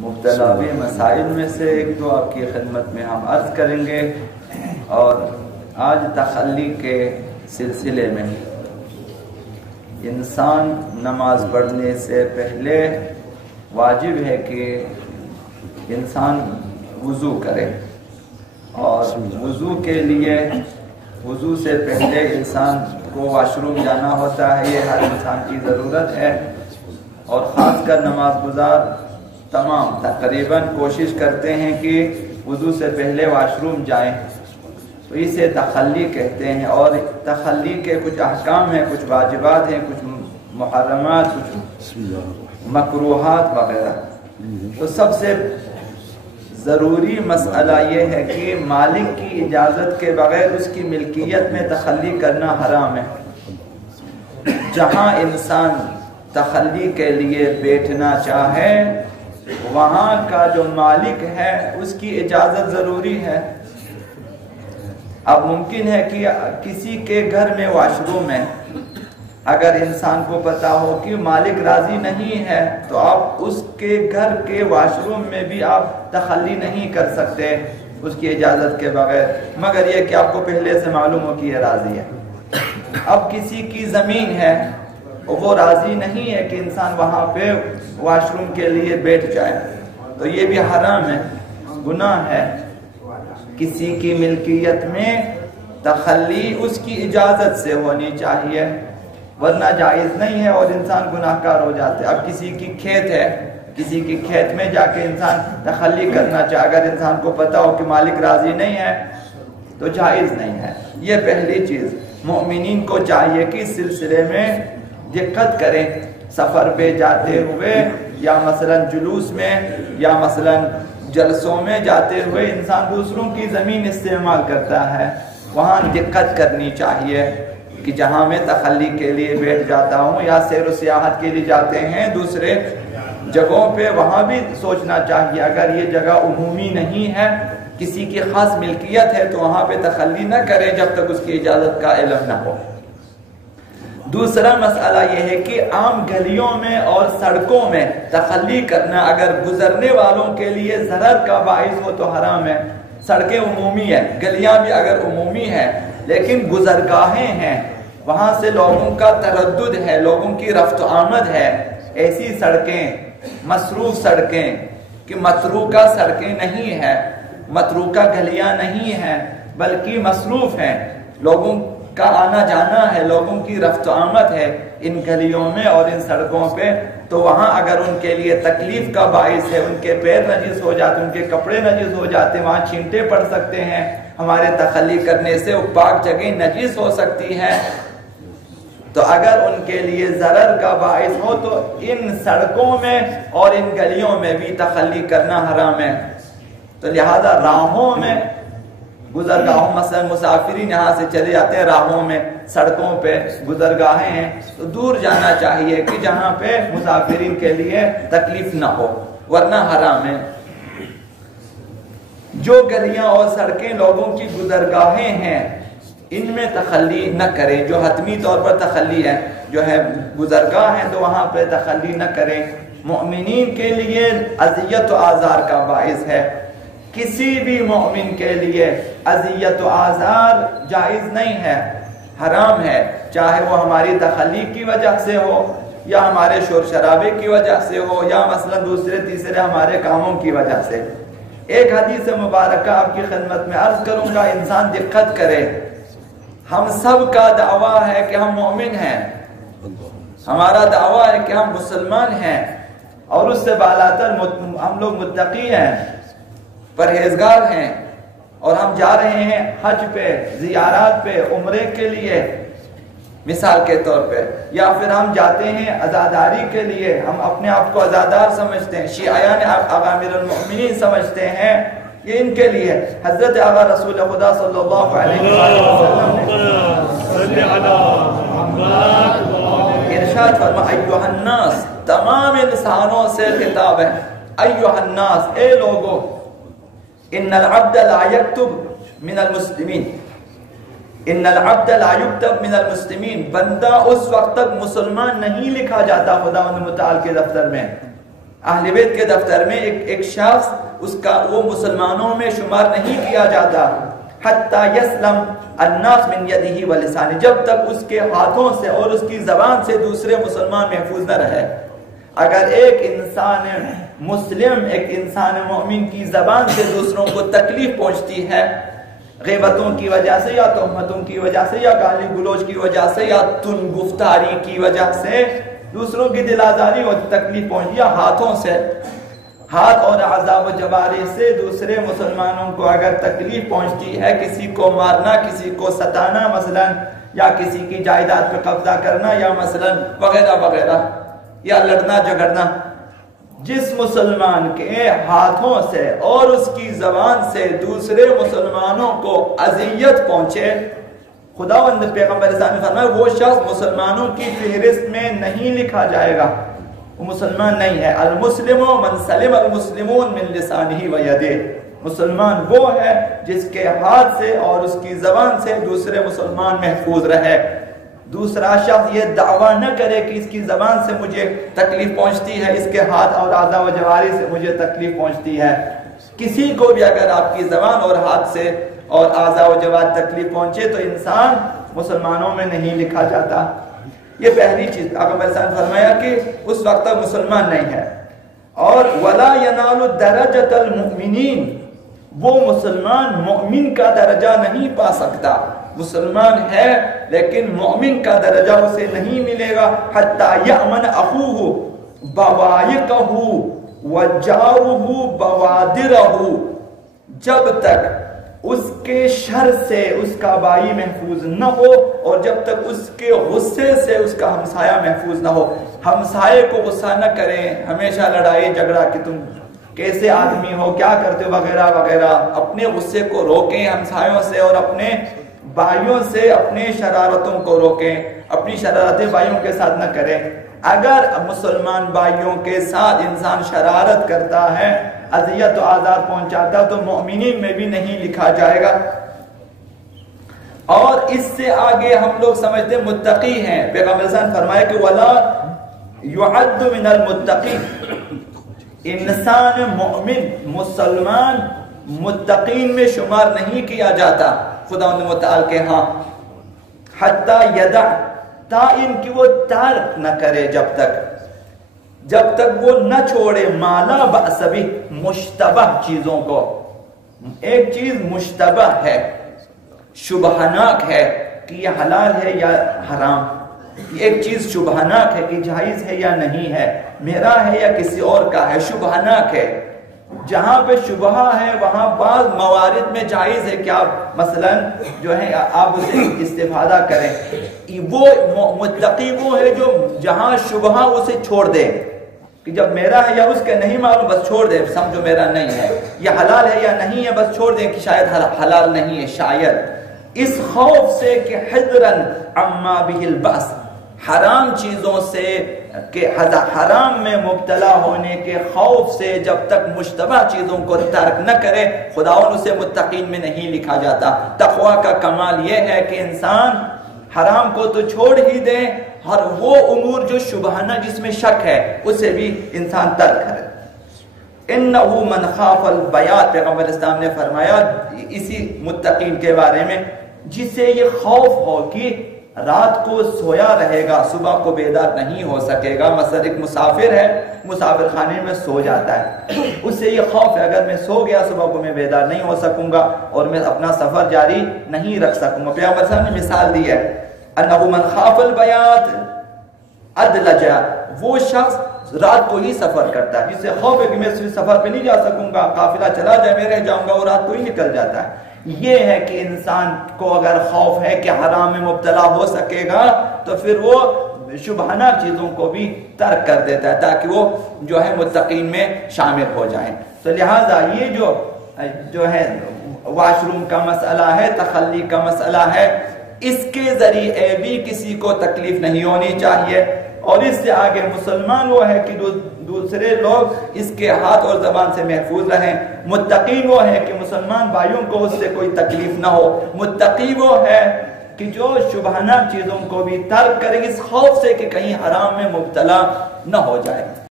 مختلف مسائل میں سے ایک دو آپ کی خدمت میں ہم عرض کریں گے، اور آج تخلی کے سلسلے میں انسان نماز پڑھنے سے پہلے واجب ہے کہ انسان وضو کرے، اور وضو کے لیے وضو سے پہلے انسان کو واش روم جانا ہوتا ہے، یہ ہر انسان کی ضرورت ہے، اور خاص کر نماز گزار تمام تقریباً کوشش کرتے ہیں کہ وضو سے پہلے واش روم جائیں، تو اسے تخلی کہتے ہیں۔ اور تخلی کے کچھ احکام ہیں، کچھ واجبات ہیں، کچھ محرمات، کچھ مکروہات وغیرہ۔ تو سب سے ضروری مسئلہ یہ ہے کہ مالک کی اجازت کے بغیر اس کی ملکیت میں تخلی کرنا حرام ہے۔ جہاں انسان تخلی کے لیے بیٹھنا چاہے وہاں کا جو مالک ہے اس کی اجازت ضروری ہے۔ اب ممکن ہے کہ کسی کے گھر میں واش روم ہے، اگر انسان کو پتا ہو کہ مالک راضی نہیں ہے تو آپ اس کے گھر کے واش روم میں بھی آپ تخلی نہیں کر سکتے اس کی اجازت کے بغیر، مگر یہ کہ آپ کو پہلے سے معلوم ہو کہ یہ راضی ہے۔ اب کسی کی زمین ہے، وہ راضی نہیں ہے کہ انسان وہاں پہ واش روم کے لیے بیٹھ جائے، تو یہ بھی حرام ہے، گناہ ہے۔ کسی کی ملکیت میں تخلی اس کی اجازت سے ہونی چاہیے، ورنہ جائز نہیں ہے اور انسان گناہ گار ہو جاتے۔ اب کسی کی کھیت ہے، کسی کی کھیت میں جا کے انسان تخلی کرنا چاہے، اگر انسان کو پتا ہو کہ مالک راضی نہیں ہے تو جائز نہیں ہے۔ یہ پہلی چیز مومنین کو چاہیے کہ اس سلسلے میں دقت کریں۔ سفر پہ جاتے ہوئے یا مثلا جلوس میں یا مثلا جلسوں میں جاتے ہوئے انسان دوسروں کی زمین استعمال کرتا ہے، وہاں دقت کرنی چاہیے کہ جہاں میں تخلی کے لیے بیٹھ جاتا ہوں یا سیر و سیاحت کے لیے جاتے ہیں دوسرے جگہوں پہ، وہاں بھی سوچنا چاہیے اگر یہ جگہ عمومی نہیں ہے، کسی کی خاص ملکیت ہے، تو وہاں پہ تخلی نہ کرے جب تک اس کی اجازت کا علم نہ ہو۔ دوسرا مسئلہ یہ ہے کہ عام گلیوں میں اور سڑکوں میں تخلی کرنا اگر گزرنے والوں کے لیے ضرر کا باعث ہو تو حرام ہے۔ سڑکیں عمومی ہیں، گلیاں بھی اگر عمومی ہیں لیکن گزرگاہیں ہیں، وہاں سے لوگوں کا تردد ہے، لوگوں کی رفت و آمد ہے، ایسی سڑکیں مصروف سڑکیں کہ متروکہ سڑکیں نہیں ہیں، متروکہ گلیاں نہیں ہیں بلکہ مصروف ہیں، لوگوں کا آنا جانا ہے، لوگوں کی رفت و آمد ہے ان گلیوں میں اور ان سڑکوں پہ، تو وہاں اگر ان کے لیے تکلیف کا باعث ہے، ان کے پیر نجس ہو جاتے، ان کے کپڑے نجس ہو جاتے، وہاں چھینٹے پڑ سکتے ہیں، ہمارے تخلی کرنے سے وہ پاک جگہ نجس ہو سکتی ہے، تو اگر ان کے لیے ضرر کا باعث ہو تو ان سڑکوں میں اور ان گلیوں میں بھی تخلی کرنا حرام ہے۔ تو لہذا راہوں میں گزرگاہوں، مثلا مسافرین یہاں سے چلے جاتے ہیں راہوں میں، سڑکوں پہ گزرگاہیں ہیں، تو دور جانا چاہیے کہ جہاں پہ مسافرین کے لیے تکلیف نہ ہو، ورنہ حرام ہے۔ جو گلیاں اور سڑکیں لوگوں کی گزرگاہیں ہیں ان میں تخلی نہ کریں، جو حتمی طور پر تخلی ہے، جو ہے گزرگاہ ہیں تو وہاں پہ تخلی نہ کریں۔ مومنین کے لیے اذیت و آزار کا باعث ہے، کسی بھی مومن کے لیے اذیت و آزار جائز نہیں ہے، حرام ہے، چاہے وہ ہماری تخلی کی وجہ سے ہو یا ہمارے شور شرابے کی وجہ سے ہو یا مثلا دوسرے تیسرے ہمارے کاموں کی وجہ سے۔ ایک حدیث مبارکہ آپ کی خدمت میں عرض کروں گا، انسان دقت کرے، ہم سب کا دعویٰ ہے کہ ہم مومن ہیں، ہمارا دعویٰ ہے کہ ہم مسلمان ہیں، اور اس سے بالاتر ہم لوگ متقی ہیں، پرہیزگار ہیں، اور ہم جا رہے ہیں حج پہ، زیارات پہ، عمرے کے لیے مثال کے طور پہ، یا پھر ہم جاتے ہیں عزاداری کے لیے، ہم اپنے آپ کو عزادار سمجھتے ہیں، شیعیان آقا امیر المؤمنین سمجھتے ہیں، یہ ان کے لیے حضرت آقا رسول خدا صلی اللہ علیہ وسلم نے ارشاد فرما ایھا الناس، تمام انسانوں سے خطاب ہے، ایھا الناس، اے لوگو، ان العبد لا یکتب من المسلمین، ان العبد لا یکتب من المسلمین، بندہ اس وقت تک مسلمان نہیں لکھا جاتا خداوند متعال کے دفتر میں اہل بیت کے دفتر میں ایک شخص وہ مسلمانوں میں شمار نہیں کیا جاتا حتی یسلم الناس من یدہ و لسانہ، جب تک اس کے ہاتھوں سے اور اس کی زبان سے دوسرے مسلمان محفوظ نہ رہے۔ اگر ایک انسان مسلم، ایک انسان مومن کی زبان سے دوسروں کو تکلیف پہنچتی ہے، غیبتوں کی وجہ سے یا تہمتوں کی وجہ سے یا گالی گلوچ کی وجہ سے یا تن گفتاری کی وجہ سے دوسروں کی دل آزاری اور تکلیف پہنچی، یا ہاتھوں سے، ہاتھ اور اعضاء و جوارح سے دوسرے مسلمانوں کو اگر تکلیف پہنچتی ہے، کسی کو مارنا، کسی کو ستانا مثلا، یا کسی کی جائیداد پہ قبضہ کرنا، یا مثلا وغیرہ وغیرہ، یا لڑنا جھگڑنا، جس مسلمان کے ہاتھوں سے اور اس کی زبان سے دوسرے مسلمانوں کو اذیت پہنچے، خداوند پیغمبر اسلام نے فرمایا وہ شخص مسلمانوں کی فہرست میں نہیں لکھا جائے گا، وہ مسلمان نہیں ہے۔ المسلم من سلم المسلمون من لسانہ و یدہ، مسلمان وہ ہے جس کے ہاتھ سے اور اس کی زبان سے دوسرے مسلمان محفوظ رہے۔ دوسرا شخص یہ دعویٰ نہ کرے کہ اس کی زبان سے مجھے تکلیف پہنچتی ہے، اس کے ہاتھ اور اعضاء و جوارح سے مجھے تکلیف پہنچتی ہے۔ کسی کو بھی اگر آپ کی زبان اور ہاتھ سے اور اعضاء و جوارح تکلیف پہنچے تو انسان مسلمانوں میں نہیں لکھا جاتا۔ یہ پہلی چیز پیغمبر صلی اللہ علیہ وسلم نے فرمایا کہ اس وقت تک مسلمان نہیں ہے۔ اور وَلَا يَنَالُ دَرَجَةَ الْمُؤْمِنِينَ، وہ مسلمان مؤمن کا درجہ نہیں پا سکتا، مسلمان ہے لیکن مومن کا درجہ اسے نہیں ملے گا حتی یأمن اخوہ بوائقہ وجارہ بوادرہ، جب تک اس کے شر سے اس کا بھائی محفوظ نہ ہو اور جب تک اس کے غصے سے اس کا ہمسایہ محفوظ نہ ہو۔ ہمسائے کو غصہ نہ کریں، ہمیشہ لڑائی جھگڑا کہ تم کیسے آدمی ہو، کیا کرتے ہو وغیرہ وغیرہ، اپنے غصے کو روکیں ہمسایوں سے اور اپنے بھائیوں سے اپنے شرارتوں کو روکیں، اپنی شرارتیں بھائیوں کے ساتھ نہ کریں۔ اگر مسلمان بھائیوں کے ساتھ انسان شرارت کرتا ہے، اذیت و آزار پہنچاتا تو مومنین میں بھی نہیں لکھا جائے گا۔ اور اس سے آگے ہم لوگ سمجھتے متقی ہیں، پیغمبر صلی اللہ علیہ وسلم فرمایا کہ وَلَا يُعَدُّ مِنَ الْمُتَّقِينَ، انسان مومن مسلمان متقین میں شمار نہیں کیا جاتا خداوند متعال کے ہاں، حتی یدع، تا ان کی وہ ترک نہ کرے، جب تک وہ نہ چھوڑے مالا بأس بھی، مشتبہ چیزوں کو۔ ایک چیز مشتبہ ہے، شبہناک ہے کہ یہ حلال ہے یا حرام، ایک چیز شبہناک ہے کہ جائز ہے یا نہیں ہے، میرا ہے یا کسی اور کا ہے، شبہناک ہے۔ جہاں پہ شبہ ہے وہاں بعض موارد میں جائز ہے کہ آپ مثلا جو ہے آپ اسے استفادہ کریں۔ وہ متقی وہ ہے جو جہاں شبہ اسے چھوڑ دے کہ جب میرا ہے یا اس کے نہیں معلوم بس چھوڑ دے، سمجھو میرا نہیں ہے، یہ حلال ہے یا نہیں ہے بس چھوڑ دے کہ شاید حلال نہیں ہے، شاید اس خوف سے کہ حذراً عما بہ البأس، حرام چیزوں سے کہ حرام میں مبتلا ہونے کے خوف سے جب تک مشتبہ چیزوں کو ترک نہ کرے خداوند اسے متقین میں نہیں لکھا جاتا۔ تقوی کا کمال یہ ہے کہ انسان حرام کو تو چھوڑ ہی دے، اور وہ امور جو شبہانہ جس میں شک ہے اسے بھی انسان ترک کرے۔ انہو من خاف البیات، پیغمبر اسلام نے فرمایا اسی متقین کے بارے میں جسے یہ خوف ہو کہ رات کو سویا رہے گا صبح کو بیدار نہیں ہو سکے گا۔ مثلا ایک مسافر ہے، مسافر خانے میں سو جاتا ہے، اس سے یہ خوف ہے اگر میں سو گیا صبح کو میں بیدار نہیں ہو سکوں گا اور میں اپنا سفر جاری نہیں رکھ سکوں گا۔ پیغمبر صاحب نے مثال دی ہے انہو من خاف البیات ادلجا، وہ شخص رات کو ہی سفر کرتا ہے جسے خوف ہے کہ میں سفر پہ نہیں جا سکوں گا، قافلہ چلا جائے میں رہ جاؤں گا، وہ رات کو ہی نکل جاتا ہے۔ یہ ہے کہ انسان کو اگر خوف ہے کہ حرام میں مبتلا ہو سکے گا تو پھر وہ شبہانہ چیزوں کو بھی ترک کر دیتا ہے تاکہ وہ جو ہے متقین میں شامل ہو جائیں۔ تو لہٰذا یہ جو ہے واش روم کا مسئلہ ہے، تخلی کا مسئلہ ہے، اس کے ذریعے بھی کسی کو تکلیف نہیں ہونی چاہیے۔ اور اس سے آگے مسلمان وہ ہے کہ دوسرے لوگ اس کے ہاتھ اور زبان سے محفوظ رہیں۔ متقی وہ ہے کہ مسلمان بھائیوں کو اس سے کوئی تکلیف نہ ہو۔ متقی وہ ہے کہ جو شبہانہ چیزوں کو بھی ترک کرے اس خوف سے کہ کہیں حرام میں مبتلا نہ ہو جائے۔